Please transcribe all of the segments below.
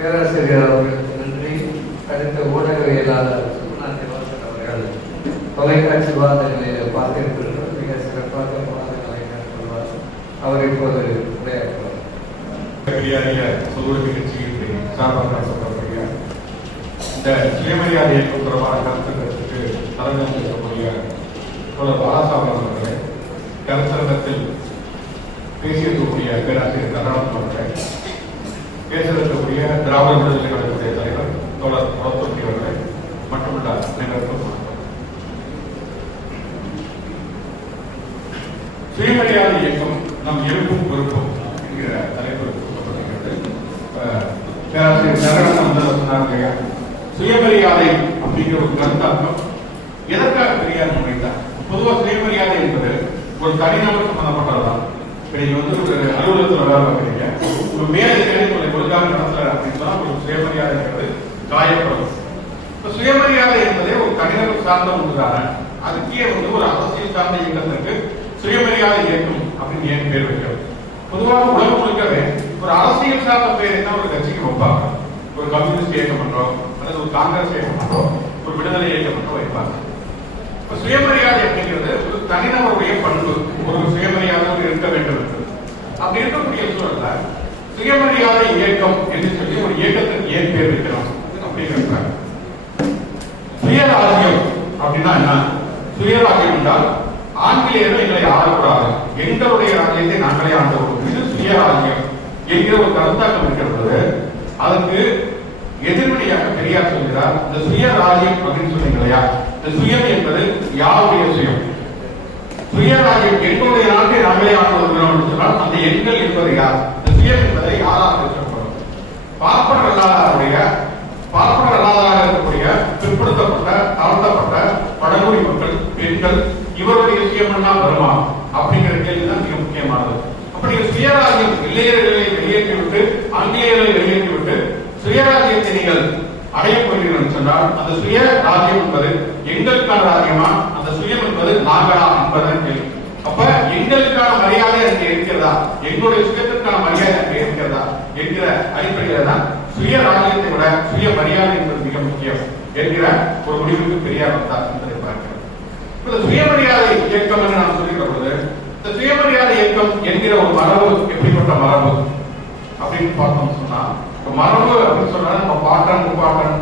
பேராசிரியர் அவர்களுக்கு நன்றி. அடுத்த ஊடகவியலாளர் சுகுணாந்தி வாசன் அவர்கள் தொலைக்காட்சி வாதங்களை பார்த்திருக்கிறார்கள். மிக சிறப்பாக வாதங்களை மேற்கொள்வார். அவர் இப்போது உரையாற்றுவார். சார்பாக சொல்லக்கூடிய இந்த சுயமரியாதை இயக்கம் தொடர்பான கருத்துக்களுக்கு தலைமை இருக்கக்கூடிய பாலாசாமி அவர்களை, கருத்தரங்கத்தில் பேசியிருக்கக்கூடிய பேராசிரியர் கருணாநிதி அவர்களை, பேசியிருக்கக்கூடிய திராவிட விடுதலை கழகத்துடைய தலைவர் தோழர் குளத்தொட்டி அவர்களை மட்டுமல்ல அனைவருக்கும் சுயமரியாதை இயக்கம் நம் எழுப்பும் பொறுப்பும் என்கிற தலைப்பு சொல்லப்படுகிறது. பேராசிரியர் கருணாநிதி சொன்னார் இல்லையா, சுயமரியாதை அப்படிங்கிற ஒரு கருத்தாக்கம் எதற்காக பெரியார் முன்வைத்தார்? பொதுவாக சுயமரியாதை என்பது ஒரு தனிநபர் சம்பந்தப்பட்டதுதான். நீங்க ஒரு அலுவலகத்தில் வேலை பார்க்குறீங்க, ஒரு மேலதிகாரி உங்களை ஒழுங்காக நடத்துறாரு அப்படின்னு சொன்னா ஒரு சுயமரியாதைங்கிறது காயப்படும். இப்ப சுயமரியாதை என்பதே ஒரு தனிநபர் சார்ந்த ஒன்றுதானே. அதுக்கே ஒரு அரசியல் சார்ந்த இயக்கத்திற்கு சுயமரியாதை இயக்கம் அப்படின்னு ஏன் பேர் வைக்கிறது? பொதுவாக உலகம் முழுக்கவே ஒரு அரசியல் சார்ந்த பேர் என்ன ஒரு கட்சிக்கு வைப்பாங்க. ஒரு கம்யூனிஸ்ட் இயக்கம் பண்றோம், அல்லது ஒரு காங்கிரஸ் இயக்கம் பண்றோம், ஒரு விடுதலை இயக்கம் பண்றோம் வைப்பாங்க. இப்ப சுயமரியாதை அப்படிங்கிறது ஒரு தனிநபருடைய பண்பு, ஒரு சுயமரியாதை இருக்க வேண்டும் என்று. அப்படி இருக்கக்கூடிய சூழல்ல சுயமரியாதை இயக்கம் என்று சொல்லி ஒரு இயக்கத்துக்கு ஏன் பேர் வைக்கிறோம் அப்படிங்கிறாங்க. சுயராஜ்யம் அப்படின்னா என்ன? சுயராஜ்யம் என்றால் ஆங்கிலேயர்கள் எங்களை ஆளக்கூடாது, எங்களுடைய ராஜ்யத்தை நாங்களே ஆண்டோம், இது சுயராஜ்யம் என்கிற ஒரு கருத்தாக்கம் இருக்கிறது. அதுக்கு எதிர்மறையாக பெரியார் சொல்கிறார், இந்த சுயராஜ்யம் அப்படின்னு சொன்னீங்க இல்லையா, இந்த சுயம் என்பது யாருடைய சுயம்? சுயராஜ்யம் எங்களுடைய நாட்டை நாங்களே ஆண்டு வருகிறோம் என்று சொன்னால் அந்த எண்கள் என்பது யார்? இந்த சுயம் என்பதை யாராக சொல்லப்படும்? பார்ப்பனர் அல்லாதவராக இருக்கக்கூடிய பிற்படுத்தப்பட்ட தாழ்த்தப்பட்ட பழங்குடி மக்கள், பெண்கள், இவருடைய சுயம் எல்லாம் வருமா அப்படிங்கிற கேள்விதான் மிக முக்கியமானது. அப்படி சுயராஜ்யம் வெள்ளையர்களை வெளியேற்றிவிட்டு ஆங்கிலேயர்களை வெளியேற்றிவிட்டு சுயராஜ்யத்தை நீங்கள் அடைய போகிறீர்கள் சொன்னால் அந்த சுய ராஜ்யம் என்பது எங்களுக்கான ராஜ்யமா, அந்த சுயம் என்பது நாங்களா என்பதுதான் கேள்வி. அப்ப எங்களுக்கான மரியாதை அங்கே இருக்கிறதா, எங்களுடைய சுயத்திற்கான மரியாதை அங்கே இருக்கிறதா என்கிற அடிப்படையில தான் சுய ராஜ்யத்தை விட சுய மரியாதை என்பது மிக முக்கியம் என்கிற ஒரு முடிவுக்கு பெரியார் வந்தார் என்பதை பார்க்கிறோம். இந்த சுயமரியாதை இயக்கம் என்று நாம் சொல்லிக்கிற பொழுது இந்த சுயமரியாதை இயக்கம் என்கிற ஒரு மரபு எப்படிப்பட்ட மரபு அப்படின்னு பார்த்தோம் சொன்னா, மரபு அப்படின்னு சொன்னா நம்ம பாட்டன் முப்பாட்டன்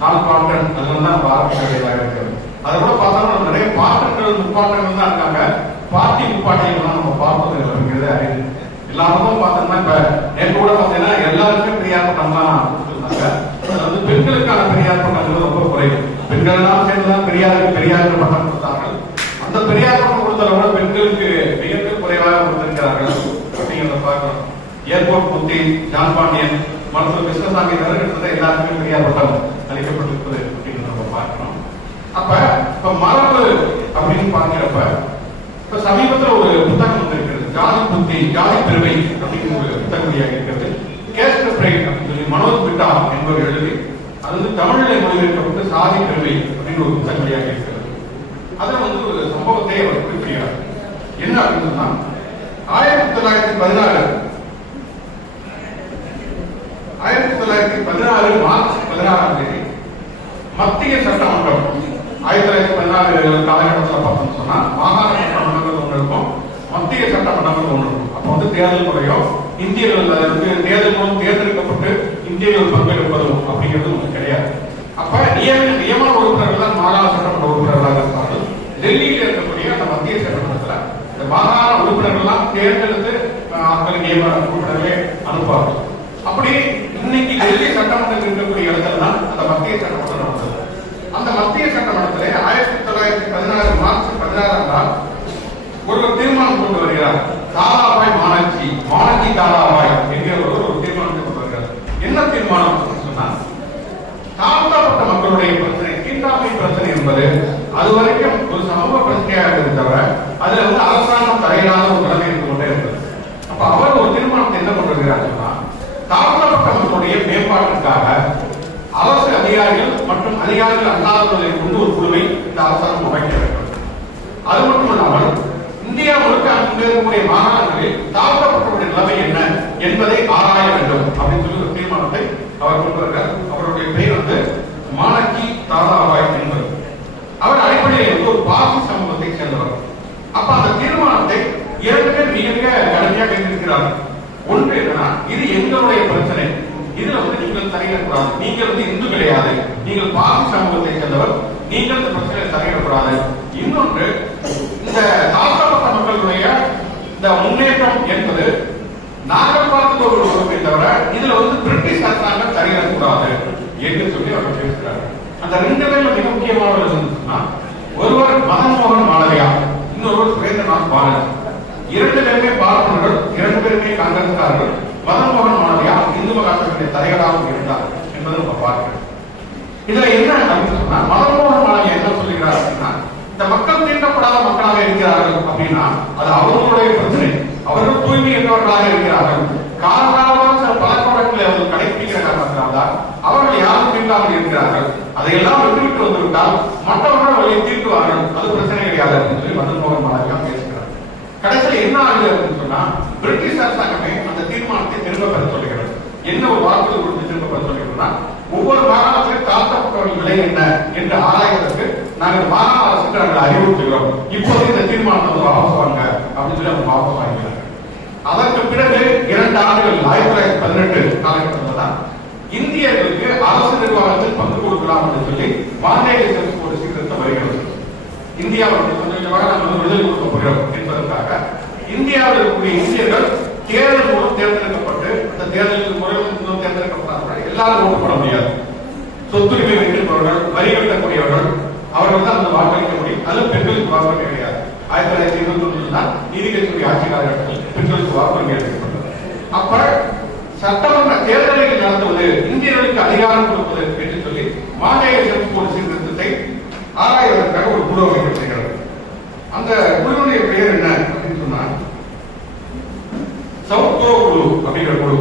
நாலு பாட்டன் அதுல தான் நம்ம ஆரம்பிக்க வேண்டியதாக இருக்கிறது. அதை கூட பார்த்தோம்னா நிறைய பாட்டன்கள் முப்பாட்டங்கள் தான் இருக்காங்க, பாட்டி முப்பாட்டிகள் தான் நம்ம பார்ப்பது இல்லைங்கிறது அறிவு. எல்லாருக்கும் பார்த்தோம்னா இப்ப என் கூட பார்த்தீங்கன்னா எல்லாருக்கும் பெரியார் பட்டம் தான் கொடுத்துருந்தாங்க. அது பெண்களுக்கான பெரியார் பட்டங்கள் ரொம்ப குறைவு. பெண்கள் எல்லாம் சேர்ந்துதான் பெரியாருக்கு பட்டம் கொடுத்தார்கள். அந்த பெரியார் பட்டம் கொடுத்ததை விட பெண்களுக்கு மிக குறைவாக கொடுத்திருக்கிறார்கள் அப்படிங்கிறத பார்க்கிறோம். ஏர்போர்ட் முத்தி, ஜான் பாண்டியன், மருத்துவர் கிருஷ்ணசாமி கிட்டத்தட்ட எல்லாருக்குமே பெரியார் பட்டம் அளிக்கப்பட்டிருப்பது அப்படின்னு நம்ம பார்க்கிறோம். இப்ப மரபு அப்படின்னு பார்க்கிறப்ப இப்ப சமீபத்தில் ஒரு புத்தகம் வந்திருக்கிறது, ஜாதி புத்தி ஜாதி பெருமை அப்படிங்கிற ஒரு புத்தகம் இருக்கிறது. கேஸ்ட் பிரைட் அப்படின்னு சொல்லி மனோஜ் பிட்டா என்பவர் எழுதி அது தமிழிலே மொழிபெயர்க்கப்பட்டு சாதி பெருமை அப்படின்னு ஒரு புத்தகம் இருக்கிறது. அதுல ஒரு சம்பவத்தை அவர் குறிப்பிடுகிறார். என்ன அப்படின்னு சொன்னா, 1916 மார்ச் 16ஆம் தேதி மத்திய சட்டமன்றம் 1916 காலகட்டத்தில் பார்த்தோம் சொன்னா மாகாண சட்டமன்றங்கள் ஒன்று இருக்கும், மத்திய சட்டமன்றங்கள் ஒன்று இருக்கும். அப்ப தேர்தல் முறையோ இந்தியர்கள் தேர்தல் மூலம் தேர்ந்தெடுக்கப்பட்டு இந்தியர்கள் பங்கெடுப்பதும் அப்படிங்கிறது ஒன்று கிடையாது. அப்ப நியமன உறுப்பினர்கள் தான் மாகாண சட்டமன்ற உறுப்பினர்களாக இருப்பார்கள். டெல்லியில் இருக்கக்கூடிய அந்த மத்திய சட்டமன்றத்தில் இந்த மாகாண உறுப்பினர்கள் எல்லாம் தேர்ந்தெடுத்து ஆட்கள் நியமன உறுப்பினர்களே அனுப்புவார்கள். அப்படி இன்னைக்கு டெல்லி சட்டமன்றத்தில் இருக்கக்கூடிய இடத்துல தான் அந்த மத்திய சட்டமன்றம் நடந்தது. அந்த மத்திய சட்டமன்றத்திலே 1916 மார்ச் 16ஆம் நாள் ஒருவர் தீர்மானம் கொண்டு வருகிறார். தாராபாய் மானஜி தாராபாய் என்கிற ஒரு தீர்மானத்தை கொண்டு வருகிறார். என்ன தீர்மானம் சொன்னா, தாழ்த்தப்பட்ட மக்களுடைய பிரச்சனை, தீண்டாமை பிரச்சனை என்பது அது வரைக்கும் ஒரு சமூக பிரச்சனையாக இருந்தது தவிர அதுல அரசாங்கம் தலையிடாத ஒரு நிலைமை இருந்து கொண்டே இருந்தது. அப்ப அவர் ஒரு தீர்மானத்தை என்ன கொண்டு வருகிறார் சொன்னா, தாழ்த்தப்பட்ட மக்களுடைய மேம்பாட்டிற்காக அரசு அதிகாரிகள் மற்றும் அதிகாரிகள் அல்லாதவர்களை கொண்டு ஒரு குழுவை இந்த அரசாங்கம் அமைக்க வேண்டும். அது மட்டுமல்லாமல் இந்தியா முழுக்க இருக்கக்கூடிய மாகாணங்களில் தாழ்த்தப்பட்டவருடைய நிலைமை என்ன என்பதை ஆராய வேண்டும் அப்படின்னு சொல்லி ஒரு தீர்மானத்தை அவர் பிரச்சனை. இதுல வந்து நீங்கள் தலையிடக்கூடாது. நீங்கள் வந்து இந்து கிடையாது, நீங்கள் பார்சி சமூகத்தை சேர்ந்தவர், நீங்கள் இந்த பிரச்சனையை தலையிடக்கூடாது. இன்னொன்று, இந்த தாழ்த்தப்பட்ட மக்களுடைய இந்த முன்னேற்றம் என்பது நாங்கள் பார்த்து ஒரு உறவை தவிர இதுல வந்து பிரிட்டிஷ் அரசாங்கம் தலையிடக்கூடாது என்று சொல்லி அவர் பேசுகிறார். அந்த ரெண்டு பேரும் மிக முக்கியமானவர்கள். ஒருவர் மதன்மோகன் மாளவியா, இன்னொருவர் சுரேந்திரநாத் பாலன். இரண்டு பேருமே பார்ப்பனர்கள், இரண்டு பேருமே காங்கிரஸ்காரர்கள். மதன்மோகன் மாளவியா இந்து மகாசபையுடைய தலைவராகவும் இருந்தார் என்பதை நம்ம பார்க்கிறோம். இதுல என்ன அப்படின்னு சொன்னா, மதன்மோகன் மாளவியா என்ன சொல்லுகிறார் அப்படின்னா, இந்த மக்கள் தீண்டப்படாத மக்களாக இருக்கிறார்கள் அப்படின்னா அது அவர்களுடைய பிரச்சனை. அவர்கள் தூய்மையற்றவர்களாக இருக்கிறார்கள். காலகாலமாக சில பழக்க வழக்கங்களை அவர்கள் கடைபிடிக்கிற காரணத்தினால்தான் அவர்கள் யாரும் தீண்டாமல் இருக்கிறார்கள். அதையெல்லாம் விட்டுவிட்டு வந்துவிட்டால் மற்றவர்கள் அவர்களை தீட்டுவார்கள், அது பிரச்சனை கிடையாது அப்படின்னு சொல்லி மதன்மோகன் மாளவியா பேசுகிறார். கடைசியில் என்ன ஆகுது அப்படின்னு சொன்னா, பிரிட்டிஷ் அரசாங்கமே அந்த தீர்மானத்தை திரும்ப பெற சொல்லுகிறது. என்ன ஒரு வாக்குறுதி கொடுத்து திரும்ப பெற சொல்லுகிறோம்னா, ஒவ்வொரு மாகாணத்திலும் தாழ்த்தப்பட்டவர்கள் விலை என்ன என்று ஆராய்வதற்கு நாங்கள் மாகாண அரசுக்கு நாங்கள் அறிவுறுத்துகிறோம். இப்போது இந்த தீர்மானத்தை வந்து வாபஸ் வாங்க அப்படின்னு சொல்லி அவங்க வாபஸ் வாங்கினாங்க. அதற்கு பிறகு 2 ஆண்டுகள் 1918 காலகட்டத்தில் தான் இந்தியர்களுக்கு அரசு நிர்வாகத்தில் பங்கு கொடுக்கலாம் என்று சொல்லி மாண்டேகேசன் ஒரு சீர்திருத்தம் வருகிறது. இந்தியாவில் கொஞ்சமாக நாம் விடுதலை கொடுக்க போகிறோம் என்பதற்காக இந்தியாவில் இருக்கக்கூடிய இந்தியர்கள் தேர்தல் மூலம் தேர்ந்தெடுக்கப்பட்டு, அந்த தேர்தலுக்கு மூலம் தேர்ந்தெடுக்கப்பட்டார்கள். எல்லாரும் ஓட்டு போட முடியாது. சொத்துரிமை வைத்திருப்பவர்கள், வரி கட்டக்கூடியவர்கள், அவர்கள் தான் அந்த வாக்களிக்க முடியும். அது பெண்களுக்கு வாக்குரிமை கிடையாது. 1921 தான் நீதிக்கட்சி ஆட்சி காலகட்டத்தில் பெண்களுக்கு வாக்குரிமை அளிக்கப்பட்டது. அப்ப சட்டமன்ற தேர்தலில் நடத்துவது, இந்தியர்களுக்கு அதிகாரம் கொடுப்பது என்று சொல்லி மாண்டேகேசன் ஒரு சீர்திருத்தத்தை ஆராய்வதற்காக ஒரு குழு அமைக்கப்படுகிறது. அந்த குழுவுடைய பெயர் என்ன அப்படின்னு சொன்னா, சவுத் கோ குழு அப்படிங்கிற குழு.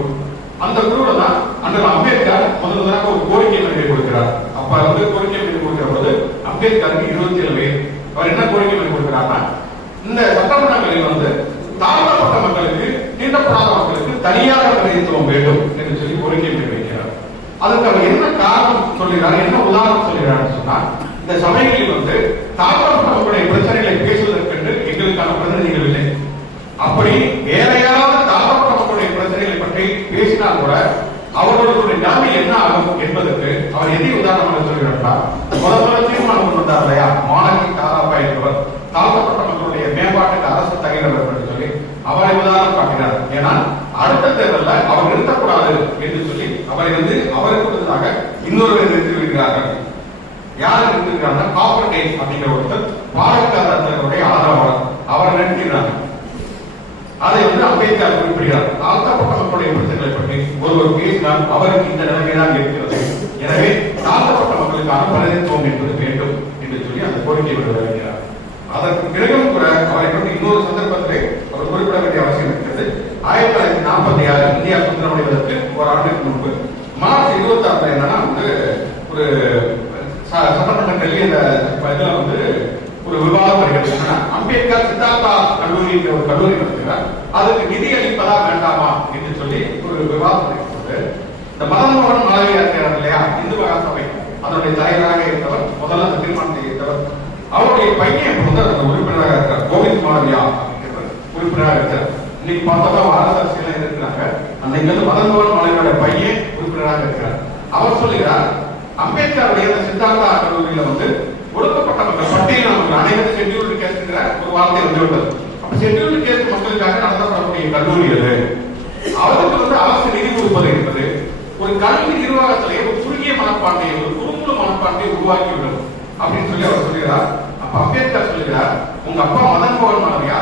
அந்த குழுல தான் அண்ணல் அம்பேத்கர் முதலாக ஒரு கோரிக்கை மனுவை கொடுக்கிறார். அப்ப வந்து கோரிக்கை மனு கொடுக்கிற போது அம்பேத்கருக்கு 27 வயது. அவர் என்ன கோரிக்கை மனு கொடுக்கிறார்னா, இந்த சட்டமன்றங்களில் வந்து தாழ்த்தப்பட்ட மக்களுக்கு, தீண்டப்படாத மக்களுக்கு தனியாக பிரதிநிதித்துவம் வேண்டும் என்று சொல்லி கோரிக்கை மனு வைக்கிறார். அதுக்கு அவர் என்ன காரணம் சொல்லுகிறார், என்ன உதாரணம் சொல்லுகிறார் சொன்னா, இந்த சபைகளில் வந்து தாழ்த்தப்பட்ட மக்களுடைய பிரச்சனைகளை பேசுவதற்கென்று எங்களுக்கான பிரதிநிதிகள் இல்லை. அப்படி வேற யாராவது தாழ்த்தப்பட்ட மக்களுடைய பிரச்சனைகளை பற்றி பேசினால் கூட அவர்களுடைய நிலைமை என்ன ஆகும் என்பதற்கு அவர் எதை உதாரணமாக சொல்கிறார். முதல்ல தீர்மானம் கொண்டு வந்தார் இல்லையா, மாணவி தாராப்பா என்பவர் தாழ்த்தப்பட்ட மக்களுடைய மேம்பாட்டுக்கு அரசு தகுந்தவர் என்று சொல்லி அவரை உதாரணம் காட்டினார். ஏன்னா அடுத்த தேர்தலில் அவர் நிறுத்தக்கூடாது என்று சொல்லி அவரை வந்து அவருக்கு பதிலாக இன்னொருவர் நிறுத்தி விடுகிறார்கள். யார் நிறுத்திருக்கிறார்கள், காப்பர்டேஸ் அப்படிங்கிற ஒருத்தர் பாரதிய ஆதரவாளர், அவரை நிறுத்தினார். அதை வந்து அம்பேத்கர் குறிப்பிடுகிறார். தாழ்த்தப்பட்ட மக்களுடைய பிரச்சனைகளை பற்றி ஒருவர் பேசினால் அவருக்கு இந்த நிலைமைதான் இருக்கிறது. எனவே தாழ்த்தப்பட்ட மக்களுக்கான பிரதிநிதித்துவம் என்பது வேண்டும் என்று சொல்லி அந்த கோரிக்கை விடுகிறார். அதற்கு பிறகும் கூட அவரை பற்றி இன்னொரு சந்தர்ப்பத்திலே அவர் குறிப்பிட வேண்டிய அவசியம் இருக்கிறது. 1946 இந்தியா சுதந்திரம் அடைவதற்கு ஒரு ஆண்டுக்கு முன்பு மார்ச் 26 என்னன்னா வந்து ஒரு சட்டமன்றங்களில் இந்த இதுல வந்து ஒரு விவாதம் வருகிறது. அம்பேத்கர் சித்தார்த்தா கல்லூரி ஒரு கல்லூரி நடத்துகிறார். அதுக்கு நிதி அளிப்பதா வேண்டாமா என்று சொல்லி ஒரு விவாதம் நடக்கிறது. இந்த மதன்மோகன் மாளவியா இருக்கிறார் இல்லையா, இந்து மகாசபை அதனுடைய தலைவராக இருந்தவர், முதல்ல அந்த தீர்மானத்தை இருந்தவர். அவருடைய பையன் வந்து அந்த உறுப்பினராக இருக்கிறார், கோவிந்த் மாளவியா உறுப்பினராக இருக்கிறார். இன்னைக்கு பார்த்தோம்னா வாரசாட்சியெல்லாம் இருக்கிறாங்க. அன்னைக்கு வந்து மதன்மோகன் மாளவியோட பையன் உறுப்பினராக இருக்கிறார். அவர் சொல்லுகிறார், அம்பேத்கருடைய சித்தார்த்தா கல்லூரியில வந்து ஒடுக்கப்பட்ட மக்கள் பட்டியல் அனைவரும் ஷெட்யூல்டு கேஸ்ட்ங்கிற ஒரு வார்த்தை வந்து விட்டது. அப்ப ஷெட்யூல்டு கேஸ்ட் மக்களுக்காக நடத்தப்படக்கூடிய கல்லூரி அது. அவருக்கு வந்து அரசு நிதி கொடுப்பது என்பது ஒரு கல்வி நிர்வாகத்திலே ஒரு குறுகிய மனப்பான்மையை, ஒரு குறும்புல மனப்பான்மையை உருவாக்கிவிடும் அப்படின்னு சொல்லி அவர் சொல்கிறார். அப்ப அம்பேத்கர் சொல்கிறார், உங்க அப்பா மதன்மோகன் மாளவியா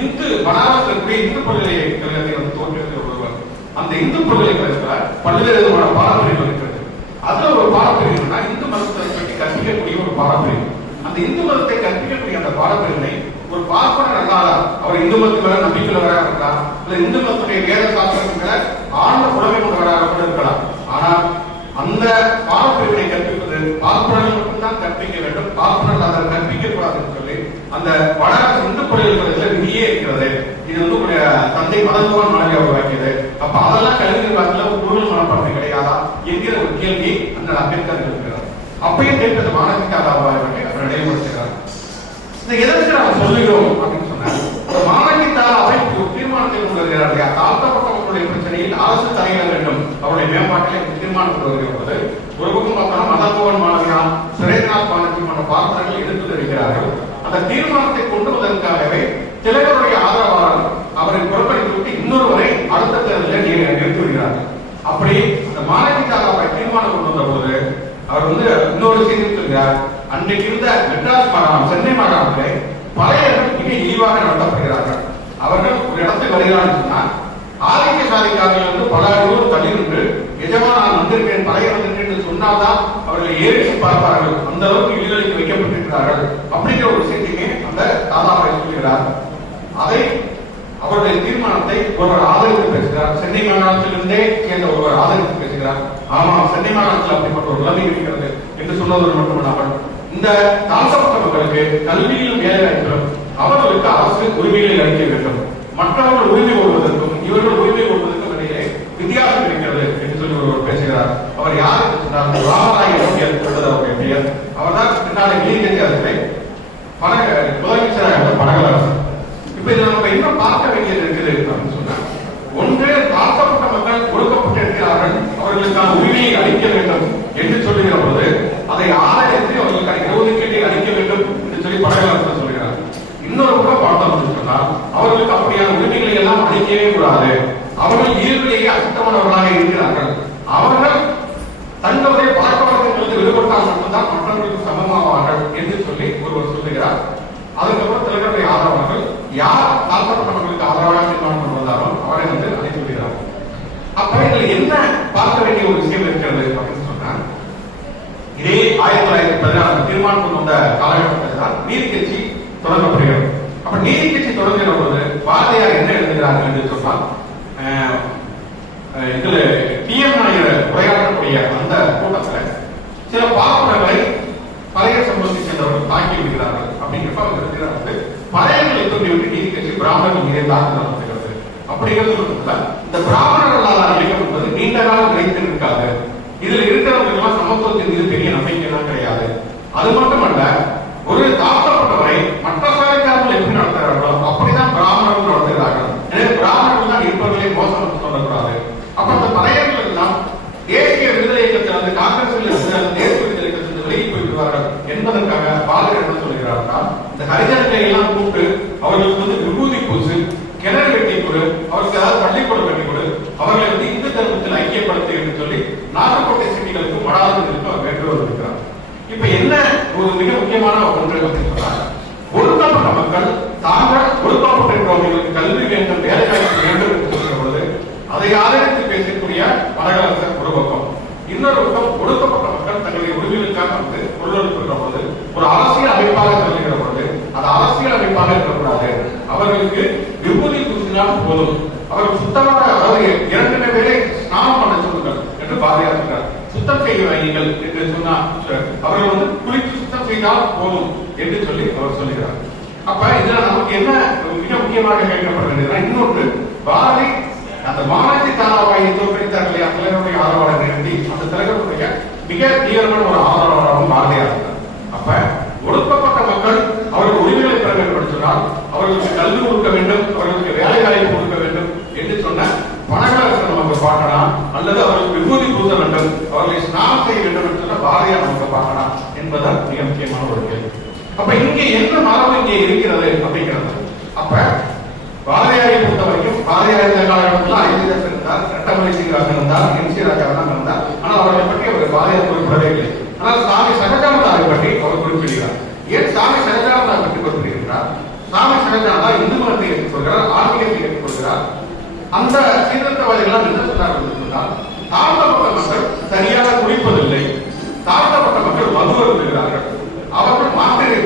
இந்து பனாரஸ் இருக்கக்கூடிய இந்து பல்கலைக்கழகத்தை வந்து தோற்றுவித்த ஒருவர். அந்த இந்து பல்கலைக்கழகத்தில் பல்வேறு விதமான பாரம்பரியங்கள் இருக்கிறது. அதுல ஒரு பாரம்பரியம்னா இந்து மதத்தை பற்றி கற்பிக்கக்கூடிய ஒரு பாரம்பரியம். அந்த இந்து மதத்தை கற்பிக்கக்கூடிய அந்த பாரம்பரியத்தை ஒரு பார்ப்பனர் அல்லாத, அவர் இந்து மதத்துக்கு நம்பிக்கையுள்ளவராக இருக்கலாம், இல்ல இந்து மதத்துடைய வேத சாஸ்திரங்களை ஆழ்ந்த புலமை கொண்டவராக கூட இருக்கலாம். ஆனால் அந்த பாரம்பரியத்தை கற்பிப்பது பார்ப்பனர்கள் மட்டும்தான் கற்பிக்க வேண்டும், பார்ப்பனர்கள் அதை கற்பிக்க கூடாதுன்னு சொல்லி அந்த வட இந்து பல்கலைக்கழகத்தில் விதியே இருக்கிறது. இது வந்து உங்களுடைய தந்தை மதன்மோகன் மாளவியா உருவாக்கியது. அப்ப அதெல்லாம் கல்வி நிர்வாகத்தில் ஒரு குழுவில் மனப்பான்மை கிடையாதா என்கிற ஒரு கேள்வி அந்த அம்பேத்கர் இருக்கிறார். அப்பயும் கேட்பது மாணவி தாராபாய் அவர் நினைவுபடுத்துகிறார். இந்த எதற்கு நாம் சொல்லுகிறோம் அப்படின்னு சொன்னார், மாணவி தாராபாய் தீர்மானத்தை கொண்டு வருகிறார் இல்லையா, தாழ்த்தப்பட்ட மக்களுடைய பிரச்சனையில் அரசு தலையிட வேண்டும், அவருடைய மேம்பாட்டிலே தீர்மானம் கொண்டு வருகிற பொழுது ஒரு பக்கம் பார்த்தோம்னா மதன் மாளவியா, சுரேந்திரநாத் பானர்ஜி போன்ற பார்ப்பனர்கள் எதிர்த்து தெரிவிக்கிறார்கள். அந்த தீர்மானத்தை கொண்டு வந்ததற்காகவே திலகருடைய ஆதரவாளர் அவரை புறக்கணித்து இன்னொருவரை அடுத்த தேர்தலில் நிறுத்தி விடுகிறார்கள். அப்படி அந்த மாநகரி தாராபாய் தீர்மானம் கொண்டு வந்த போது அவர் இன்னொரு செய்தி சொல்கிறார். அன்றைக்கு இருந்த மெட்ராஸ் மாகாணம், சென்னை மாகாணத்திலே பறையர்கள் மிக இழிவாக நடத்தப்படுகிறார்கள். அவர்கள் ஒரு இடத்துக்கு வருகிறார்கள் சொன்னால் ஆதிக்க சாதிக்காரர்கள் பல அடியோடு தள்ளி நின்று எஜமான நான் வந்திருக்கேன், பறையர் வந்திருக்கேன் என்று சொன்னால்தான் அவர்களை ஏறிச்சு பார்ப்பார்கள். அந்த அளவுக்கு இழிவுகளுக்கு வைக்கப்பட்டிருக்கிறார்கள் அப்படிங்கிற ஒரு செய்தியை அந்த தாதாபாய் சொல்கிறார். அதை அவருடைய தீர்மானத்தை ஒருவர் ஆதரித்து பேசுகிறார். சென்னை மாகாணத்திலிருந்தே சேர்ந்த ஒருவர் ஆதரித்து பேசுகிறார். ஆமாம், சென்னை மாகாணத்தில் அப்படிப்பட்ட ஒரு நிலைமை இருக்கிறது என்று சொன்னது மட்டுமல்லாமல் இந்த தாழ்த்தப்பட்ட மக்களுக்கு கல்வியிலும் வேலை வாய்ப்பிலும் அவர்களுக்கு அரசு உரிமைகளை அளிக்க வேண்டும், மற்றவர்கள் உரிமை கொள்வதற்கும் இவர்கள் உரிமை கொள்வதற்கும் இடையே வித்தியாசம் இருக்கிறது என்று சொல்லி ஒருவர் பேசுகிறார். அவர் யார் என்று சொன்னார்? ராமராய அவருடைய பெயர். அவர் தான் பின்னாலே நீதிக்கட்சி அரசை முதலமைச்சராக பனகலரசன். இப்ப இதை நம்ம என்ன பார்க்க வேண்டியது இருக்குது அப்படின்னு சொன்னா, ஒன்று தாழ்த்தப்பட்ட மக்கள் ஒடுக்கப்பட்டிருக்கிறார்கள், அவர்களுக்கான உரிமையை அளிக்க வேண்டும் என்று சொல்லுகிற போது அதை ஆதரித்து அவர்களுக்கு ஒதுக்கீட்டை அளிக்க வேண்டும் என்று சொல்லி பனகலரசன் சொல்கிறார். இன்னொரு பக்கம் பார்த்தோம் சொன்னால் அவர்களுக்கு அப்படியான உரிமைகளை எல்லாம் அளிக்கவே கூடாது, அவர்கள் இயல்பிலேயே அசுத்தமானவர்களாக இருக்கிறார்கள், அவர்கள் தங்களுடைய பழக்க வழக்கங்களுக்கு விடுபட்டால் மட்டும்தான் மற்றவர்களுக்கு சமமாவார்கள் என்று சொல்லி ஒருவர் சொல்லுகிறார். அதுக்கப்புறம் திலகருடைய ஆதரவாளர்கள் யார் தாழ்த்தப்பட்டவர்களுக்கு ஆதரவாக தீர்மானம் கொண்டு வந்தாரோ அவரை அழைத்து விடுகிறார்கள். அப்ப இதுல என்ன பார்க்க வேண்டிய ஒரு விஷயம் இருக்கிறது அப்படின்னு சொன்னா, இதே 1916 தீர்மானம் கொண்டு வந்த காலகட்டத்தில் தான் நீதி கட்சி தொடங்கப்படுகிறது. அப்ப நீதி கட்சி தொடங்குகிற போது பாரதியார் என்ன எழுதுகிறார்கள் என்று சொன்னால், இதுல டிஎம் நாயர் உரையாற்றக்கூடிய அந்த கூட்டத்தில் சில பார்ப்பனர்களை பழையர் சமூகத்தை சேர்ந்தவர்கள் தாக்கி விடுகிறார்கள். அப்படிங்கிறப்ப அவங்க எழுதுகிறார்கள், பழையர்களை தூண்டிவிட்டு நீதி கட்சி பிராமணர்கள் மீதே தாக்குதல் நடத்துகிறது. அப்படிங்கிறது இந்த பிராமணர்களால் இயக்கம் என்பது நீண்ட காலம் நிலைத்து இருக்காது, இதுல இருக்கிறவர்கள் சமத்துவத்தின் மீது பெரிய நம்பிக்கை எல்லாம் கிடையாது. அது மட்டுமல்ல, ஒரு தாழ்த்தப்பட்டவரை மற்ற சாதிக்காரர்கள் எப்படி நடத்துகிறார்களோ அப்படிதான் பிராமணர்கள் நடத்துகிறார்கள். எனவே பிராமணர்கள் தான் இருப்பவர்களே மோசம் என்று சொல்லக்கூடாது. அப்ப அந்த பழையர்கள் எல்லாம் தேசிய விடுதலை இயக்கத்தில் காங்கிரஸில் இருந்து தேசிய விடுதலை இயக்கத்தில் விலகி போய்விடுவார்கள் என்பதற்காக பாரதியார் என்ன சொல்கிறார்கள், இந்த ஹரிஜனங்களை எல்லாம் கூப்பிட்டு அவர்களுக்கு விபூதி பூசு, கிணறு வெட்டி கொடு, அவருக்கு ஏதாவது பள்ளிக்கூடம் கட்டி கொடு, அவர்களை இந்து தர்மத்தில் ஐக்கியப்படுத்து என்று சொல்லி நாகப்பட்டை சிட்டிகளுக்கும் மடாலத்திற்கும் அவர் வேண்டுகோள் இருக்கிறார். இப்ப என்ன ஒரு மிக முக்கியமான ஒன்று அப்படின்னு சொன்னார், ஒடுக்கப்பட்ட மக்கள் தாங்கள் ஒடுக்கப்பட்டிருக்கிறவர்களுக்கு கல்வி வேண்டும், வேலை வாய்ப்பு வேண்டும் என்று சொல்கிற பொழுது அதை ஆதரித்து பேசக்கூடிய பனகலரசன் ஒரு பக்கம், இன்னொரு பக்கம் ஒடுக்கப்பட்ட மக்கள் தங்களுடைய உரிமைகளுக்காக பொருளெடுக்கிற பொழுது ஒரு அரசியல் அமைப்பாக சொல்லுகிற பொழுது அது அரசியல் அமைப்பாக இருக்கக்கூடாது, அவர்களுக்கு விபூதி பூசினால் போதும், அவர்கள் சுத்தமாக, அதாவது 2 பேரை ஸ்நானம் பண்ண சொல்லுங்கள் என்று பாரதியார் சொல்றார். சுத்தம் செய்ய வையுங்கள் என்று சொன்னார், அவர்கள் குளித்து சுத்தம் செய்தால் போதும் என்று சொல்லி அவர் சொல்லுகிறார். அப்ப இதுல நமக்கு என்ன மிக முக்கியமாக கேட்கப்பட வேண்டியதுன்னா, இன்னொன்று பாரதி அந்த மாநகரி தாராபாயை தோற்கடித்தார்களே தலைவருடைய ஆதரவாளர் நிறுத்தி அந்த தலைவருடைய மிக தீவிரமான ஒரு ஆதரவாளராகவும் பாரதியார் இருந்தார். அப்ப ஒடுக்கப்பட்ட மக்கள் அவர்கள் உரிமைகளை பெற வேண்டும் என்று சொன்னால் அவர்களுக்கு கல்வி கொடுக்க வேண்டும், அவர்களுக்கு வேலை வாய்ப்பு கொடுக்க வேண்டும் என்று சொன்ன பனகலரசன் நமக்கு பார்க்கலாம், அல்லது அவர்களுக்கு விபூதி பூச வேண்டும், அவர்களை ஸ்நானம் செய்ய வேண்டும் என்று சொன்ன பாரதியார் நமக்கு பார்க்கலாம் என்பதுதான் மிக முக்கியமான ஒரு கேள்வி. அப்ப இங்கே என்ன மரபு இங்கே இருக்கிறது அப்படிங்கிறது. அப்ப பாரதியாரை பொறுத்த வரைக்கும் பாரதியார் இந்த காலகட்டத்தில் ஐயர் இருந்தார், ரெட்டமலை சீனிவாசன் இருந்தார், எம்.சி. ராஜாராம் இருந்தார். ஆனால் அவரை பற்றி அவர் பாரதியார் குறிப்பிடவே இல்லை. ஆனால் சாமி சகஜானந்தாவை பற்றி அவர் குறிப்பிடுகிறார். ஏன் சாமி சகஜானந்தா பற்றி குறிப்பிடுகிறார்? சாமி சகஜானந்தா இந்து மதத்தை ஏற்றுக்கொள்கிறார், ஆன்மீகத்தை ஏற்றுக்கொள்கிறார். அந்த சீர்திருத்தவாதிகள் என்ன சொன்னார்கள் சொன்னால், தாழ்த்தப்பட்ட மக்கள் சரியாக குடிப்பதில்லை, தாழ்த்தப்பட்ட மக்கள் மது அருந்துகிறார்கள், அவர்கள்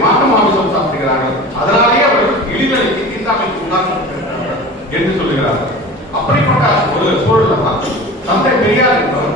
மாட்டு மாமிசம் சாப்பிடுகிறார்கள், அதனாலேயே அவர்கள் இழிநிலைக்கு தீண்டாமைக்கு உண்டாக்குகிறார்கள் என்று சொல்லுகிறார்கள். அப்படிப்பட்ட ஒரு சூழல் தான் தந்தை பெரியார் என்பவர்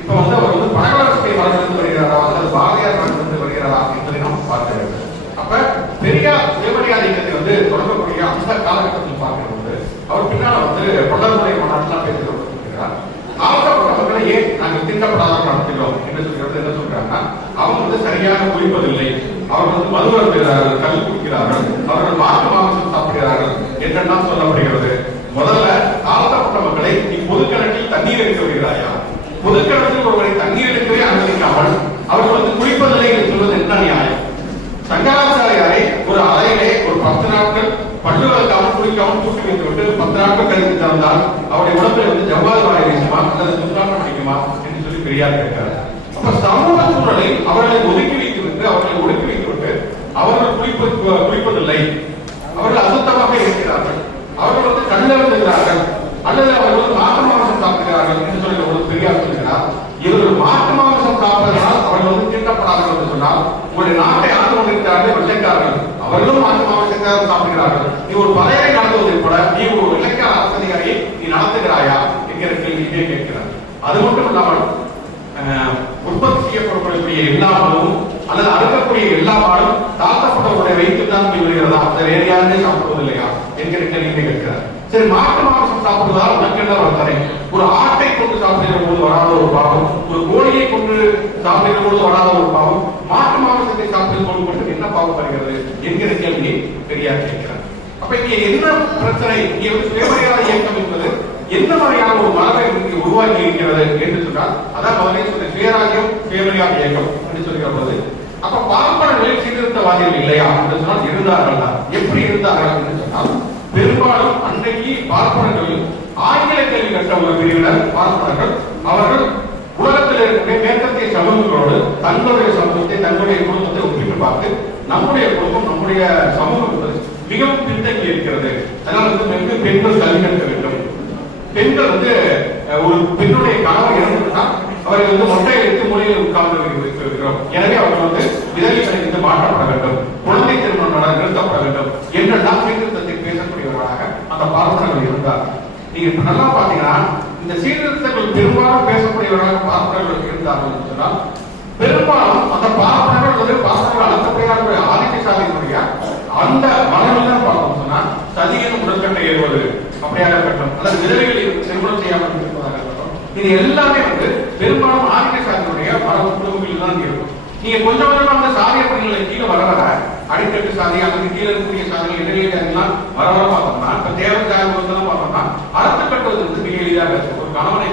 இப்ப அவர் பனகலரசை வளர்ந்து வருகிறாரா அல்லது பாரதியார் வளர்ந்து வருகிறாரா என்பதை நாம் பார்க்க வேண்டும். அப்ப பெரியார் சுயமரியாதை இயக்கத்தை தொடங்கக்கூடிய அந்த காலகட்டத்தில் பார்க்கும்போது அவர் பின்னால் பல்லர்முறை மாநாட்டெல்லாம் பேசி சொல்கிறார். தாழ்த்தப்பட்ட மக்களை ஏன் நாங்கள் திட்டப்படாத நடத்துகிறோம் என்று சொல்கிறது. என்ன சொல்றாங்கன்னா, அவங்க சரியாக குளிப்பதில்லை, அவர்கள் மது அருந்துகிறார்கள், கல் குடிக்கிறார்கள், அவர்கள் மாட்டு மாமிசம் சாப்பிடுகிறார்கள் என்றெல்லாம் சொல்லப்படுகிறது. முதல்ல தாழ்த்தப்பட்ட மக்களை பொதுக்கிணற்றில் விடுகிறாயா? பொதுக்கிடத்தில் ஒருவரை தண்ணீர் எடுக்கவே அனுமதிக்காமல் அவர்கள் குளிப்பதில்லை என்று சொல்வது என்ன நியாயம்? சங்கராச்சாரியாரை ஒரு அறையிலே ஒரு 10 நாட்கள் பல்லுவதற்காக குளிக்காமல் தூக்கி வைத்து விட்டு 10 நாட்கள் கழித்து திறந்தால் அவருடைய உடம்பில் ஜவ்வாது வாழை வீசுமா அல்லது துண்டாட்டம் அடிக்குமா என்று சொல்லி பெரியார் கேட்கிறார். அப்ப சமூக சூழலை அவர்களை ஒதுக்கி வைத்துவிட்டு அவர்கள் குளிப்பதில்லை, அவர்கள் அசுத்தமாக இருக்கிறார்கள், அவர்கள் கண்டறிந்துகிறார்கள் அல்லது அவர்கள் மாட்டு மாംസം சாப்பிடுகிறார்கள் என்று சொல்லி ஒரு பெரியார் சொல்கிறார். இவர்கள் மாட்டு மாംസം சாப்பிடுவதால் அவர்கள் தீண்டப்படார்கள் என்று சொன்னால் உங்களுடைய நாட்டை ஆண்டு கொண்டிருக்கிறார்கள் வெள்ளைக்காரர்கள், அவர்களும் மாட்டு மாംசக்காக சாப்பிடுகிறார்கள். நீ ஒரு பறையரை நடத்துவதை போல நீ ஒரு வெள்ளைக்கார அரசதிகாரியை நீ நடத்துகிறாயா என்கிற கேள்வியை கேட்கிறார். அது மட்டும் இல்லாமல் உற்பத்தி செய்யப்படக்கூடிய எல்லா மாடும் அல்லது அறுக்கக்கூடிய எல்லா மாடும் தாழ்த்தப்பட்டவர்களை வைத்துதான் வருகிறதா, அதை வேறு யாருமே சாப்பிடுவது இல்லையா என்கிற கேள்வியை கேட்கிறார். சரி, மாட்டு மாംസം சாப்பிடுவதால் உனக்கு என்ன வர்த்தனை? ஒரு ஆட்டை கொண்டு சாப்பிடுகிற போது வராத ஒரு பாவம், ஒரு கோழியை கொண்டு சாப்பிடுகிற போது வராத ஒரு பாவம், மாட்டு மாംசத்தை சாப்பிடுவது கொண்டு என்ன பாவம் வருகிறது என்கிற கேள்வியை பெரியார் கேட்கிறார். அப்ப இங்க என்ன பிரச்சனை? இங்கே சுயமரியாதை இயக்கம் என்பது எந்த மாதிரியான ஒரு மரபை உருவாக்கி இருக்கிறது என்று சொன்னால், அதான் முதலே சொன்ன சுயராஜ்யம் சுயமரியாதை இயக்கம் என்று சொல்கிற போது, அப்ப பார்ப்பனர்களில் சீர்திருத்தவாதிகள் இல்லையா என்று சொன்னால் இருந்தார்கள் தான். எப்படி இருந்தார்கள் என்று சொன்னால், பெரும்பாலும் அன்றைக்கு பார்ப்பனர்களில் ஆங்கில கல்வி கற்ற ஒரு பிரிவினர் பார்ப்பனர்கள் அவர்கள் உலகத்தில் இருக்கக்கூடிய மேற்கத்திய சமூகங்களோடு தங்களுடைய சமூகத்தை தங்களுடைய குடும்பத்தை ஒப்பிட்டு பார்த்து நம்முடைய குடும்பம் நம்முடைய சமூகம் என்பது மிகவும் பின்தங்கி இருக்கிறது, அதனால பெண்கள் கல்வி கற்க வேண்டும், பெண்கள் ஒரு பெண்ணுடைய கணவர் இறந்துட்டா அவர்கள் மொட்டையை எடுத்து மொழியில் உட்கார்ந்து இருக்கிறோம், எனவே அவர்கள் விதவிகளை மாற்றப்பட வேண்டும், குழந்தை திருமணம் நிறுத்தப்பட வேண்டும் என்றெல்லாம் சீர்திருத்தத்தை பேசக்கூடியவர்களாக அந்த பார்ப்பனர்கள் இருந்தார். நீங்க நல்லா பாத்தீங்கன்னா இந்த சீர்திருத்தங்கள் பெரும்பாலும் பேசக்கூடியவர்களாக பார்ப்பனர்கள் இருந்தார்கள் என்று சொன்னால், பெரும்பாலும் அந்த பார்ப்பனர்கள் பார்ப்பனர்கள் அழைக்கப்படையாளர்களுடைய ஆதிக்க சாதியினுடைய அந்த மனநிலை தான் பார்க்கணும் சொன்னா, சதியின் உடற்கட்டை ஏறுவது அப்படியாக இருக்கட்டும் அல்லது விதவைகளை திருமணம் செய்யாமல் இருப்பதாக இருக்கட்டும், இது எல்லாமே பெரும்பாலும் ஆதிக்க சாதியினுடைய மரபு குடும்பங்களில் தான் இருக்கும். நீங்க கொஞ்சம் கொஞ்சமா அந்த சாதிய பணிகளை கீழே வர வர அடிக்கட்டு சாதி அல்லது கீழே இருக்கக்கூடிய சாதிகள் இடையில ஜாதிலாம் வர வர பார்த்தோம்னா, இப்ப தேவை ஜாதி பார்த்தோம்னா அறுத்து கட்டுவது மிக எளிதாக இருக்கும். ஒரு கணவனை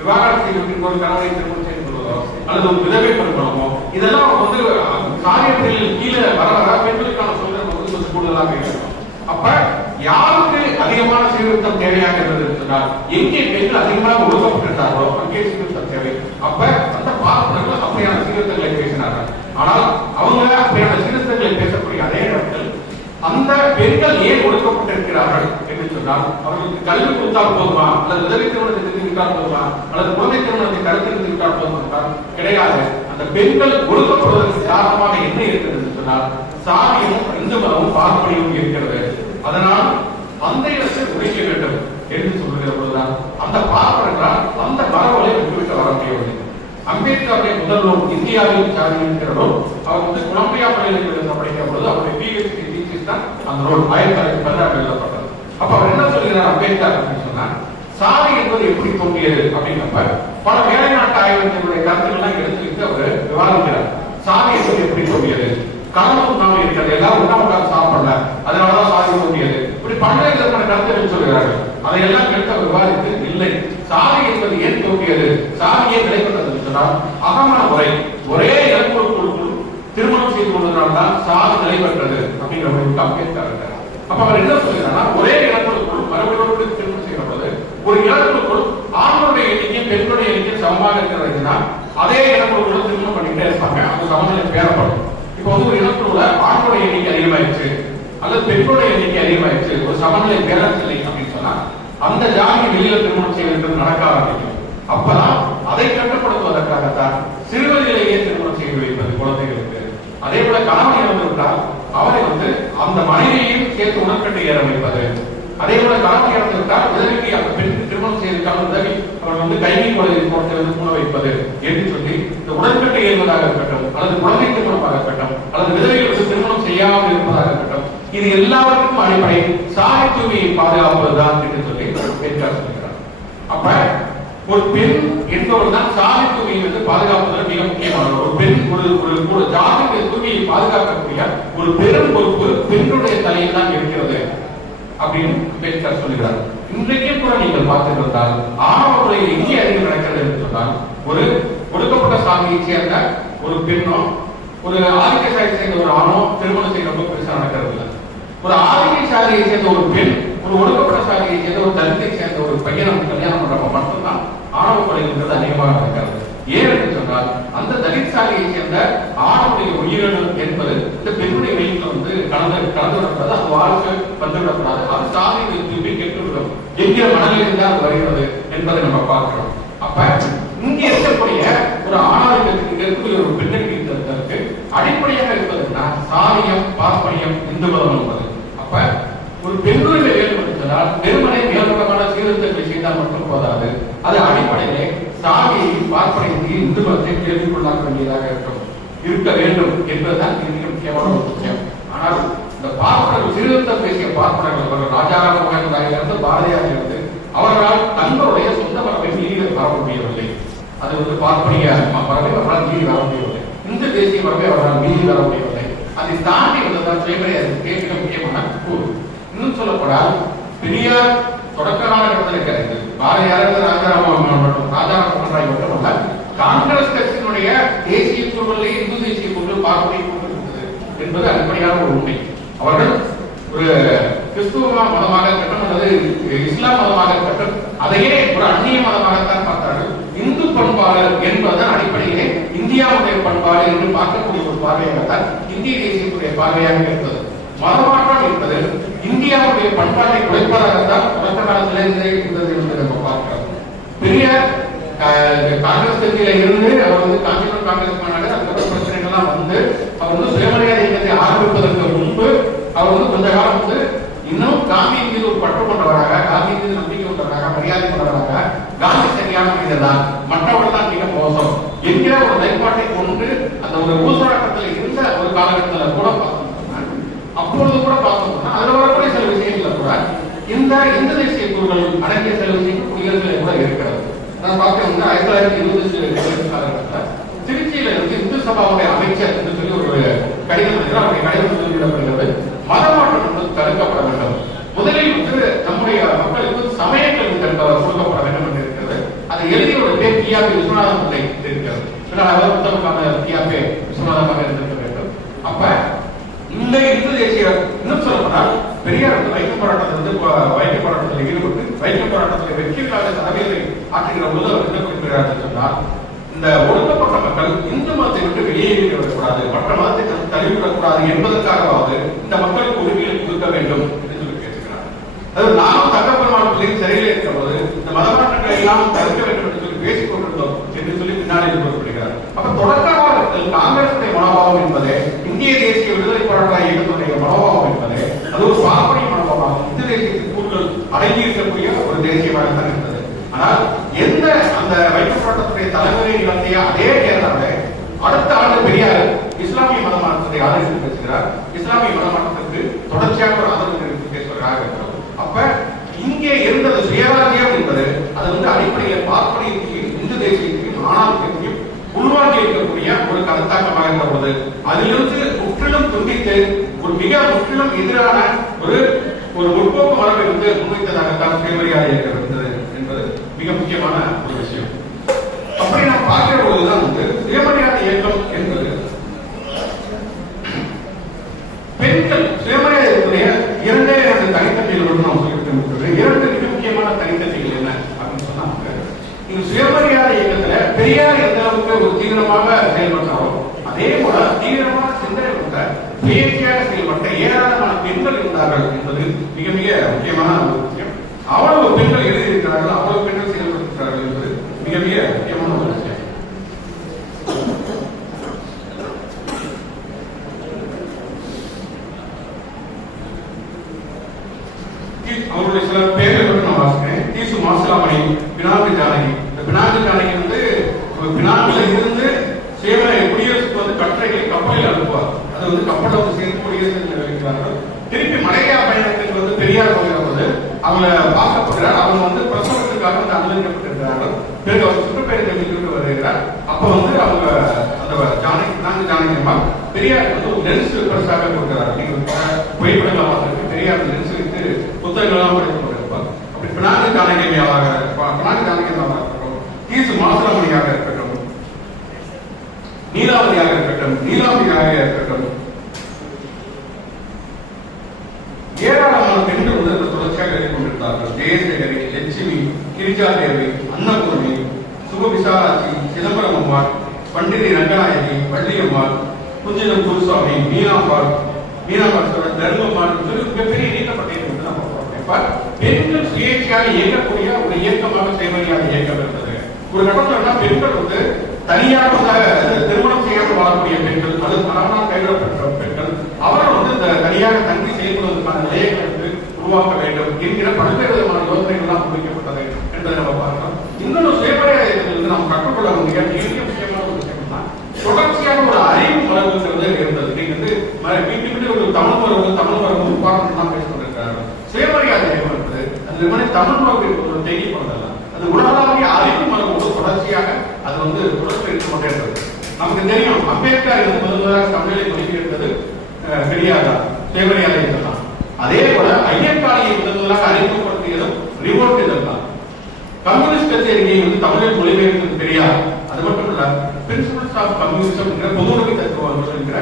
விவாகரத்து செய்வதற்கு ஒரு கணவனை திருமணம் செய்து கொள்வதோ அல்லது ஒரு விதவை பெருமணமோ இதெல்லாம் சாதிய பணிகளில் கீழே வர வர பெண்களுக்கான சுதந்திரம் கொஞ்சம் கூடுதலாக இருக்கும். அப்ப யாருக்கு அதிகமான சீர்திருத்தம் தேவையாக இருந்தது சொன்னால், எங்கே பெண்கள் அதிகமாக ஒடுக்கப்பட்டிருந்தார்களோ அங்கே சீர்திருத்தம் தேவை. அப்ப அந்த பார்ப்பனர்கள் அப்படியான சீர்திருத்தங்களை பேசினார்கள். ஆனால் அவங்க அப்படியான சீர்திருத்தங்களை பேசக்கூடிய அதே நேரத்தில் அந்த பெண்கள் ஏன் ஒடுக்கப்பட்டிருக்கிறார்கள் என்று சொன்னால், அவர்களுக்கு கல்வி கொடுத்தால் போதுமா அல்லது உதவி திருமணத்தை தெரிவித்தால் போதுமா அல்லது குழந்தை திருமணத்தை கருத்தில் தெரிவித்தால் போதுமா என்றால் கிடையாது. அந்த பெண்கள் ஒடுக்கப்படுவதற்கு காரணமாக என்ன இருக்கிறது என்று சொன்னால், சாதியும் இந்து மதமும் பார்ப்பனியும் இருக்கிறது. அதனால் அந்த இடத்தை உடைக்க வேண்டும் என்று சொல்லுகிற பொழுதுதான் அந்த பார்ப்பனர்களால் அந்த மரபலை விட்டுவிட்டு வர முடியவில்லை. அம்பேத்கருடைய முதல் நூல் இந்தியாவில் சாதி இருக்கிறதோ அவர் கொலம்பியா பள்ளியில் படிக்கிற பொழுது அவருடைய PhD தீசிஸ் தான் அந்த நூல் 1916 எழுதப்பட்டது. அப்ப அவர் என்ன சொல்கிறார் அம்பேத்கர் அப்படின்னு சொன்னா, சாதி என்பது எப்படி தோன்றியது அப்படிங்கிறப்ப பல வேலை நாட்டு ஆய்வகத்தினுடைய கருத்துக்கள்லாம் எடுத்து வைத்து அவர் விவாதிக்கிறார். சாதி என்பது எப்படி தோன்றியது, கணவன் நாம இருக்கிறது எல்லாம் உணவுக்காக சாப்பிடல அதனாலதான் சாதி தோன்றியது, இப்படி பல்வேறு விதமான கருத்துக்கள் சொல்கிறார்கள். அதையெல்லாம் எடுத்து விவாதித்து இல்லை, சாதி என்பது ஏன் தோன்றியது, சாதியை நிலைப்பட்டது சொன்னால் அகமண முறை ஒரே இனக்குழுக்குள் திருமணம் செய்து கொள்வதனால்தான் சாதி நிலைப்பட்டது அப்படிங்கிற முடிவுக்கு அம்பேத்கர் இருக்கார். அப்ப அவர் என்ன சொல்கிறார்னா, ஒரே இனக்குழுக்குள் மறுபடியும் திருமணம் செய்கிற போது ஒரு இனக்குழுக்குள் ஆண்களுடைய எண்ணிக்கை பெண்களுடைய எண்ணிக்கை சமமாக இருக்கிறதுனா அதே இனக்குழுக்குள்ள திருமணம் பண்ணிட்டே இருப்பாங்க, அந்த சமநிலை பேரப்படும். இப்ப ஒரு இனக்குழுல ஆண்களுடைய எண்ணிக்கை அதிகமாயிடுச்சு அல்லது பெண்களுடைய எண்ணிக்கை அதிகமாயிடுச்சு, ஒரு சமநிலை பேரவில்லை அப்படின்னு சொன்னா அந்த ஜாதியை வெளியில திருமணம் செய்வது நடக்க ஆரம்பிக்கும். அப்பதான் அதை கட்டுப்படுத்துவதற்காகத்தான் சிறுவதிலேயே திருமணம் செய்து வைப்பது குழந்தைகளுக்கு. அதே போல கணவன் இறந்து விட்டால் அவரை அந்த மனைவியையும் சேர்த்து உடற்கட்டை ஏற வைப்பது. அதே போல கணவன் இறந்து விட்டால் உதவிக்கு அந்த பெண்ணுக்கு திருமணம் செய்திருக்கான உதவி அவர் கைவி குழந்தை மூண வைப்பது என்று சொல்லி இந்த உடற்கட்டை ஏறுவதாக இருக்கட்டும் அல்லது குழந்தை திருமணமாக இருக்கட்டும் அல்லது விதவைகளுக்கு திருமணம் செய்யாமல் இருப்பதாக இருக்கட்டும், இது எல்லாருக்கும் அடிப்படை சாதி தூய்மையை பாதுகாப்பதுதான் என்று சொல்லி பெற்றார் சொல்கிறார். அப்ப ஒரு பெண் என்பவர் தான் சாதி தூய்மையை பாதுகாப்பதில் மிக முக்கியமானவர். ஒரு பெண் ஒரு ஜாதியுடைய தூய்மையை பாதுகாக்கக்கூடிய ஒரு பெரும் பொறுப்பு பெண்ணுடைய தலையில் தான் இருக்கிறது அப்படின்னு பெற்றார் சொல்கிறார். இன்றைக்கும் கூட நீங்கள் பார்த்திருந்தால் ஆணவ கொலை எங்கே அதிகம் நடக்கிறது என்று சொன்னால் ஒரு ஒடுக்கப்பட்ட சாதியை சேர்ந்த ஒரு பெண்ணோ ஒரு ஆதிக்க சாதியை சேர்ந்த ஒரு ஆணோ திருமணம் செய்ய ரொம்ப பெருசா நடக்கிறது இல்லை. ஒரு ஆதிக்க சாதியை சேர்ந்த ஒரு பெண் ஒரு ஒடுக்கப்பட்ட சாதியை சேர்ந்த ஒரு தலித்தை சேர்ந்த ஒரு பையனை கல்யாணம் பண்றப்ப மட்டும்தான் ஆணவ கொலைங்கிறது அதிகமாக நடக்கிறது. ஏன் என்று சொன்னால் அந்த தலித் சாதியை சேர்ந்த ஆணுடைய உயிரினம் என்பது இந்த பெண்ணுடைய வயிற்றுல வந்து கலந்து விடக்கூடாது, அது வாழ்க்கை வந்து விடக்கூடாது, அது சாதி திருப்பி கெட்டுவிடும் என்கிற மனநிலையில் தான் அது வருகிறது என்பதை நம்ம பார்க்கிறோம். அப்ப இங்க இருக்கக்கூடிய ஒரு ஆணாதிக்கத்துக்கு இருக்கக்கூடிய ஒரு பெண்ணிற்கு அடிப்படையாக இருப்பதுன்னா சாதியம், பார்ப்பனியம், இந்து மதம் என்பது. அப்ப ஒரு பெண்ணுரிமை வேண்டும் என்றால் வெறுமனை மேல்முகமான சீர்திருத்தங்களை செய்தால் மட்டும் போதாது, அது அடிப்படையிலே சாதியை, பார்ப்பனையத்தையும், இந்து மதத்தை கேள்விக்குள்ளாக்க வேண்டியதாக இருக்க வேண்டும் என்பதுதான் மிக முக்கியமான ஒரு விஷயம். ஆனால் இந்த பார்ப்பனர்கள் சீர்திருத்தம் பேசிய பார்ப்பனர்கள் அவர்கள் ராஜாராம் மோகன் ராயிலிருந்து பாரதியார் இருந்து அவர்களால் தங்களுடைய சொந்த மரபை மீறி வர முடியவில்லை. அது வந்து பார்ப்பனிய மரபை அவர்களால் மீறி வர முடியவில்லை, இந்து தேசிய மரபை அவர்களால் மீறி வர முடியவில்லை. அதை தாண்டி வந்ததால் சுயமரியாதை மிக முக்கியமான கூறு. இன்னும் சொல்லப்படால் பெரியார் தொடக்க காலகட்டத்தில் கிடையாது. பாரதியார் ராஜாராம் மற்றும் ராஜாராம் ராய் மட்டுமல்ல, காங்கிரஸ் கட்சியினுடைய தேசிய சூழலை இந்து தேசிய பொருள் பார்ப்பனை கொண்டிருந்தது என்பது அடிப்படையான ஒரு உண்மை. அவர்கள் ஒரு கிறிஸ்துவ மதமாக இருக்கட்டும் அல்லது இஸ்லாம் மதமாக இருக்கட்டும் அதையே ஒரு அந்நிய மதமாகத்தான் பார்த்தார்கள். இந்து பண்பாடு என்பதன் அடிப்படையிலே இந்தியாவுடைய பண்பாடு என்று பார்க்கக்கூடிய ஒரு பார்வையாகத்தான் இந்திய தேசியத்துடைய பார்வையாக இருந்தது. மதமாற்றம் என்பது இந்தியாவுடைய பண்பாட்டை குறைப்பதாகத்தான் தொடக்க காலத்திலே இருந்தது என்பதை நம்ம பார்க்கிறோம். பெரியார் காங்கிரஸ் கட்சியில இருந்து அவர் வந்து காஞ்சிபுரம் காங்கிரஸ் மாநாடு அந்த பிரச்சனைகள்லாம் வந்து அவர் வந்து சுயமரியாதை இயக்கத்தை ஆரம்பிப்பதற்கு முன்பு அவர் வந்து கொஞ்ச காலம் வந்து இன்னும் காந்தி மீது ஒரு பற்று கொண்டவராக, காந்தி மீது நம்பிக்கை கொண்டவராக, மரியாதை கொண்டவராக, காந்தி சரியான மனிதர் தான், மற்றவர்கள் தான் மிக மோசம் என்கிற ஒரு நிலைப்பாட்டை கொண்டு அந்த ஒரு ஊசலாட்டத்தில் இருந்த ஒரு காலகட்டத்தில் கூட பார்த்தோம்னா, அப்பொழுது கூட பார்த்தோம்னா அதுல வரக்கூடிய சில விஷயங்கள கூட இந்த இந்து தேசிய கூறுகள் அடங்கிய சில விஷயங்கள் குடியரசுல கூட இருக்கிறது. நான் பார்த்தேன் 1920 காலகட்டத்தில் திருச்சியில இருந்து இந்து சபாவுடைய அமைச்சர் என்று சொல்லி ஒரு கடிதம் அவருடைய கடிதம் சொல்லிவிடப்படுகிறது. மதமாற்றம் என்பது தடுக்கப்பட வேண்டும், முதலில் வந்து நம்முடைய மக்களுக்கு சமய கல்வி கொடுக்கப்பட வேண்டும் என்று இருக்கிறது. அதை எழுதிய பேர் கியாபி விஸ்வநாதன் பிள்ளை இருக்கிறது. அவர் புத்தகமான கியாபி விஸ்வநாதமாக இருந்திருக்க வேண்டும். அப்ப இந்த இந்து தேசிய இன்னும் சொல்லப்படால் பெரியார் வைக்கம் போராட்டத்தில் ஈடுபட்டு வைக்கம் போராட்டத்தில் வெற்றிக்காக தலைமையை ஆற்றுகிற போது அவர் என்ன குறிப்பிடுகிறார் சொன்னால், இந்த ஒடுக்கப்பட்ட மக்கள் இந்து மதத்தை விட்டு வெளியேறிவிடக்கூடாது, மற்ற மதத்தை தள்ளிவிடக்கூடாது என்பதற்காகவாவது இந்த மக்களுக்கு உரிமைகளை கொடுக்க வேண்டும் என்று சொல்லி பேசுகிறார். அதாவது நானும் தங்கப்பெருமாள் பிள்ளையும் சிறையில் இருக்கிற போது இந்த மதமாற்றங்களை எல்லாம் தடுக்க வேண்டும் என்று சொல்லி பேசிக் கொண்டிருந்தோம் என்று சொல்லி பின்னாடி குறிப்பிடுகிறார். அப்ப தொடக்க காலத்தில் காங்கிரசுடைய மனோபாவம் என்பதே, இந்திய தேசிய விடுதலை போராட்ட இயக்கத்துடைய மனோபாவம் என்பதே அது ஒரு பார்ப்பனிய மனோபாவம், இந்து தேசியத்தின் கூறுகள் அடங்கி இருக்கக்கூடிய ஒரு தேசியமாகத்தான் இருந்தது. ஆனால் எந்த அந்த வைக்கம் போராட்டத்துடைய தலைமுறை நடத்திய அதே நேரத்தில் அடுத்த ஆண்டு பெரியார் இஸ்லாமிய மதமாற்றத்தை ஆதரித்து பேசுகிறார். இஸ்லாமிய மதமாற்றத்திற்கு தொடர்ச்சியாக ஒரு ஆதரவு தெரிவித்து பேசுகிறார். அப்ப இங்கே இருந்தது சுயராஜ்யம் என்பது அது வந்து அடிப்படையில் பார்ப்பனியத்தையும் இந்து தேசியத்தையும் ஆணாதிக்கத்தையும் உள்வாங்கி இருக்கக்கூடிய ஒரு கருத்தாக்கமாக இருந்தபோது அதிலிருந்து முற்றிலும் துண்டித்து ஒரு மிக முற்றிலும் எதிரான ஒரு முற்போக்கு மரபை வந்து முன்வைத்ததாகத்தான் சுயமரியாதை இயக்கம் இருந்தது என்பது மிக முக்கியமான ஒரு விஷயம். அப்படி நாம் பார்க்கிற போதுதான் வந்து சுயமரியாதை இயக்கம் என்பது பெண்கள் சுயமரியாதையுடைய இரண்டு தனித்தன்மைகள் நாம் சொல்லிட்டு இரண்டு மிக முக்கியமான தனித்தன்மைகள் என்ன அப்படின்னு சொன்னாங்க. இந்த சுயமரியாதை இயக்கத்துல பெரியார் எந்த அளவுக்கு ஒரு தீவிரமாக செயல்பட்டாரோ அதே போல தீவிரமான சிந்தனை கொண்ட சுயேட்சையாக செயல்பட்ட ஏராளமான பெண்கள் இருந்தார்கள் என்பது மிக மிக முக்கியமான ஒரு விஷயம். அவ்வளவு பெண்கள் எழுதியிருக்கிறார்கள், அவ்வளவு பெண்கள் செயல்படுத்துகிறார்கள் என்பது மிக மிக முக்கியமான ஒரு விஷயம். அவருடைய சில பெயர்கள் நான் வாசிக்கிறேன். தீசு மாசிலாமணி, பினாங்கு ஜானகி. இந்த பினாங்கு ஜானகி வந்து பினாங்குல இருந்து குடியரசுக்கு வந்து கட்டுரைகளை கப்பலில் அனுப்புவார். அது வந்து கப்பலில் வந்து சேர்ந்து குடியரசு வைக்கிறார்கள். திருப்பி மலையா பயணத்துக்கு வந்து பெரியார் போகிற போது அவங்களை பார்க்கப்படுகிறார். அவங்க வந்து பிரசவத்துக்காக வந்து அனுமதிக்கப்பட்டிருக்கிறார்கள். பிறகு அவர் சுற்றுப்பயணத்தை திரும்ப வருகிறார். அப்ப வந்து அவங்க அந்த ஜானகி பினாங்கு ஜானகி அம்மா பெரியார் வந்து ஒரு லென்ஸ் பரிசாக கொடுக்கிறார். நீங்க புகைப்படங்களை பார்த்துருக்கு. பெரியார் லென்ஸ் வைத்து புத்தகங்கள்லாம் படித்துக் கொண்டிருப்பார். அப்படி இருக்கட்டும், நீலாம்பியாக இருக்கட்டும், ஏராளமான பெண்கள் வந்து தொடர்ச்சியாக எழுதி கொண்டிருந்தார்கள். ஜெயசேகரி, லட்சுமி, கிரிஜா தேவி, அன்னபூர்ணி, சுபவிசாலாட்சி, சிதம்பரம் அம்மாள், பண்டிதை ரங்கநாயகி, வள்ளியம்மாள், குஞ்சிலம் குருசாமி, மீனாம்பாள், தர்மம்மாள், மிகப்பெரிய நீக்கப்பட்டிருக்கிறது. பெண்கள் சுயேட்சையாக இயக்கக்கூடிய ஒரு இயக்கமாக சேமரியாக இயக்கம் இருந்தது. ஒரு கட்டத்துல பெண்கள் வந்து தனியாக திருமணம் செய்யாமல் வாழக்கூடிய பெண்கள், அது மரணம் கைவிடப்பட்ட பெண்கள், அவர்கள் வந்து தனியாக தங்கி செயல்படுவதற்கான நிலையங்களை வந்து உருவாக்க வேண்டும் என்கிற பல்வேறு விதமான யோசனைகள் எல்லாம் முன்வைக்கப்பட்டது என்பதை நம்ம பார்க்கிறோம். இன்னொரு சுயமரியாதையிலிருந்து நாம் கற்றுக்கொள்ள வேண்டிய மிக முக்கியமான ஒரு விஷயம் தான் தொடர்ச்சியாக ஒரு அறிவு மரபுங்கிறது இருந்தது. நீங்க வந்து வீட்டு ஒரு தமிழ் மரபு உருவாக்கம் தான் பேசிக் கொண்டிருக்கிறார்கள். சுயமரியாதை என்பது அது தமிழ் மரபு ஒரு தேங்கிப்படல, அது உலகளாவிய அறிவு மரபோடு தொடர்ச்சியாக அது வந்து தொடர்பு எடுத்துக் கொண்டே இருந்தது. நமக்கு தெரியும், அம்பேத்கர் முதல்வராக தமிழை மொழிபெயர்த்தது பெரியார் தான், சுயமரியாதை தான். அதே போல ஐயங்காளியை முதல்வராக அறிமுகப்படுத்தியதும் ரிவோல்ட் இதழ்தான். கம்யூனிஸ்ட் கட்சியை வந்து தமிழில் மொழிபெயர்த்தது பெரியார். அது மட்டும் இல்ல, பிரின்சிபல்ஸ் ஆஃப் கம்யூனிசம் என்கிற பொதுவுடைமை தத்துவம் என்கிற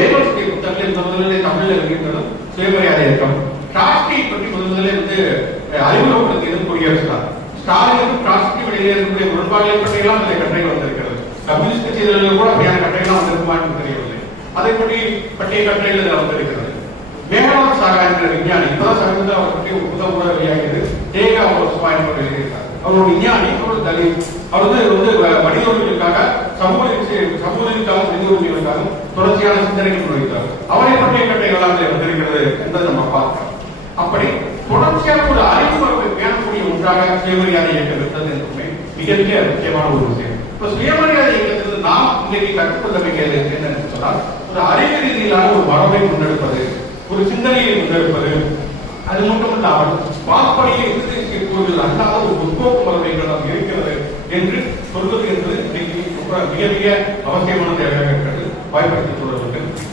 ஏகோஸ் புத்தகத்தில் முதலில் தமிழில் எழுதியிருந்ததும் சுயமரியாதை இயக்கம். ட்ராட்ஸ்கியை பற்றி முதலில் வந்து அறிமுகப்படுத்தியதும் குடியரசு தான். ஸ்டாலினுக்கும் ட்ராட்ஸ்கி இடையே இருக்கக்கூடிய முரண்பாடுகளை பற்றியெல்லாம் சில கட்டுரைகள் வந்திருக்கிறது. கம்யூனிஸ்ட் கட்சிகளில் கூட அப்படியான கட்டுரைகள்லாம் வந்திருக்குமான்னு தெரியவில்லை. அதை பற்றிய கட்டுரைகள் வந்திருக்கிறது. மேகநாத் சாகா என்ற விஞ்ஞானி, இப்பதான் சமீபத்தில் அவரை பற்றி ஒரு புத்தகம் கூட வெளியாகியது. தேகா என்பவர் எழுதியிருக்கார். அவர் ஒரு விஞ்ஞானி, அவர் தலித். அவர் வந்து மனித உரிமைகளுக்காக, சமூக மனித உரிமைகளுக்காக தொடர்ச்சியான சிந்தனைகள் முன்வைத்தார். அவரை பற்றிய கட்டுரைகள் வந்திருக்கிறது என்பதை நம்ம பார்க்கிறோம். அப்படி தொடர்ச்சியாக ஒரு அறிவு மரபை பேணக்கூடிய ஒன்றாக சுயமரியாதை இயக்கம் இருந்தது என்பதுமே மிக மிக முக்கியமான ஒரு விஷயம். இப்ப சுயமரியாதை இயக்கத்தில் நாம் இன்னைக்கு கற்றுக்கொள்ள வேண்டியது என்னன்னு சொன்னால், ஒரு அறிவு ரீதியிலான ஒரு மரபை முன்னெடுப்பது, ஒரு சிந்தனையை முன்னெடுப்பது, அது மட்டுமல்லாமல் வாக்களியை எதிர்த்து அல்லாத ஒரு முற்போக்கு மரபைகள் நாம் இருக்கிறது என்று சொல்வது என்பது இன்னைக்கு மிக மிக அவசியமான தேவையாக இருக்கிறது. வாய்ப்பளித்துக் கொள்ள வேண்டும்.